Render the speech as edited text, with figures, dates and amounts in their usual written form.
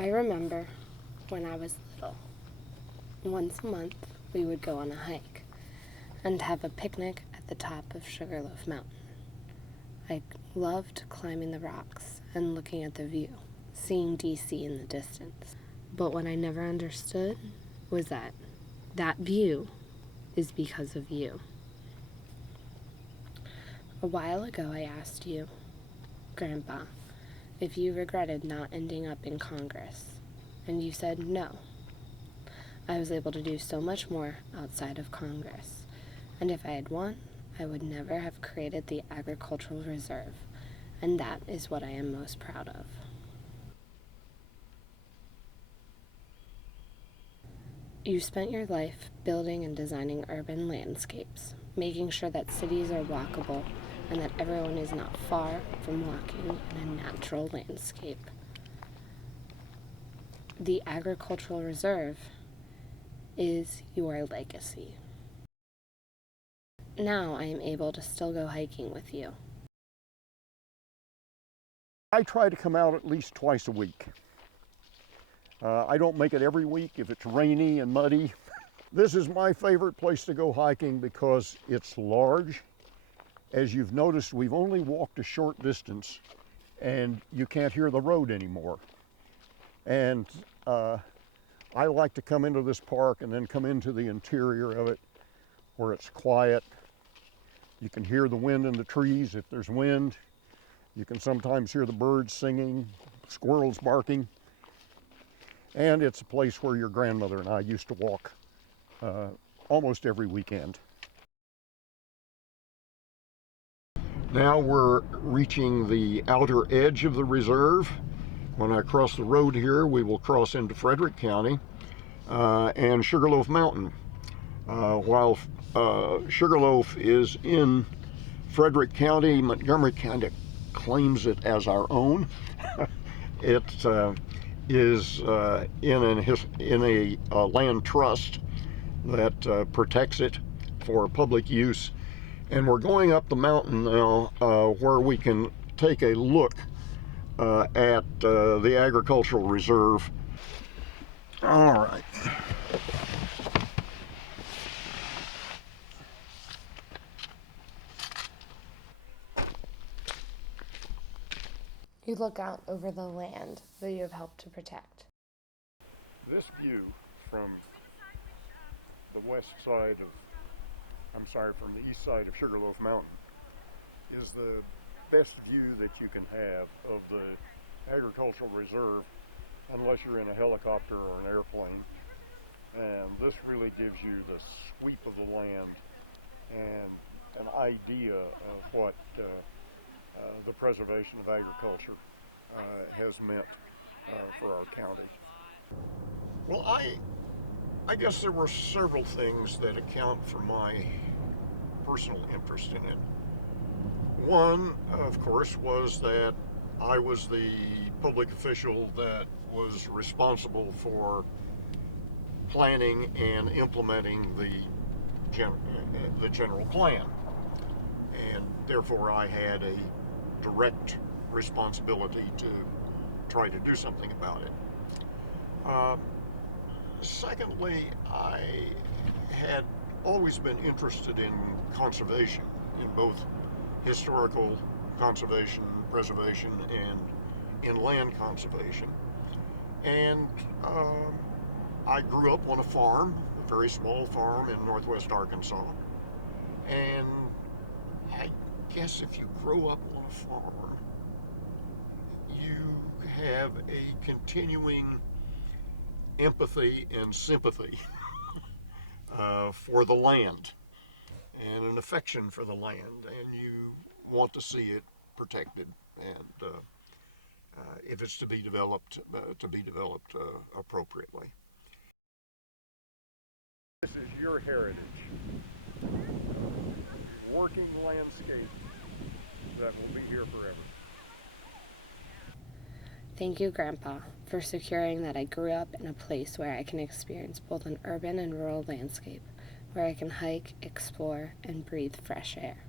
I remember when I was little, once a month we would go on a hike and have a picnic at the top of Sugarloaf Mountain. I loved climbing the rocks and looking at the view, seeing DC in the distance. But what I never understood was that view is because of you. A while ago I asked you, Grandpa, if you regretted not ending up in Congress, and you said no. I was able to do so much more outside of Congress, and if I had won, I would never have created the Agricultural Reserve, and that is what I am most proud of. You spent your life building and designing urban landscapes, making sure that cities are walkable and that everyone is not far from walking in a natural landscape. The Agricultural Reserve is your legacy. Now I am able to still go hiking with you. I try to come out at least twice a week. I don't make it every week if it's rainy and muddy. This is my favorite place to go hiking because it's large. As you've noticed, we've only walked a short distance and you can't hear the road anymore. And I like to come into this park and then come into the interior of it where it's quiet. You can hear the wind in the trees if there's wind. You can sometimes hear the birds singing, squirrels barking. And it's a place where your grandmother and I used to walk almost every weekend. Now we're reaching the outer edge of the reserve. When I cross the road here, we will cross into Frederick County and Sugarloaf Mountain. While Sugarloaf is in Frederick County, Montgomery kind of claims it as our own. It is in a land trust that protects it for public use. And we're going up the mountain now where we can take a look at the Agricultural Reserve. All right. You look out over the land that you have helped to protect. This view from the from the east side of Sugarloaf Mountain is the best view that you can have of the Agricultural Reserve unless you're in a helicopter or an airplane. And this really gives you the sweep of the land and an idea of what the preservation of agriculture has meant for our county. Well, I guess there were several things that account for my personal interest in it. One, of course, was that I was the public official that was responsible for planning and implementing the general plan. And therefore I had a direct responsibility to try to do something about it. Secondly, I had always been interested in conservation, in both historical conservation, preservation, and in land conservation. And I grew up on a farm, a very small farm in northwest Arkansas. And I guess if you grow up on a farm, you have a continuing empathy and sympathy for the land and an affection for the land, and you want to see it protected and if it's to be developed appropriately. This is your heritage, working landscape that will be here forever. Thank you, Grandpa, for securing that I grew up in a place where I can experience both an urban and rural landscape, where I can hike, explore, and breathe fresh air.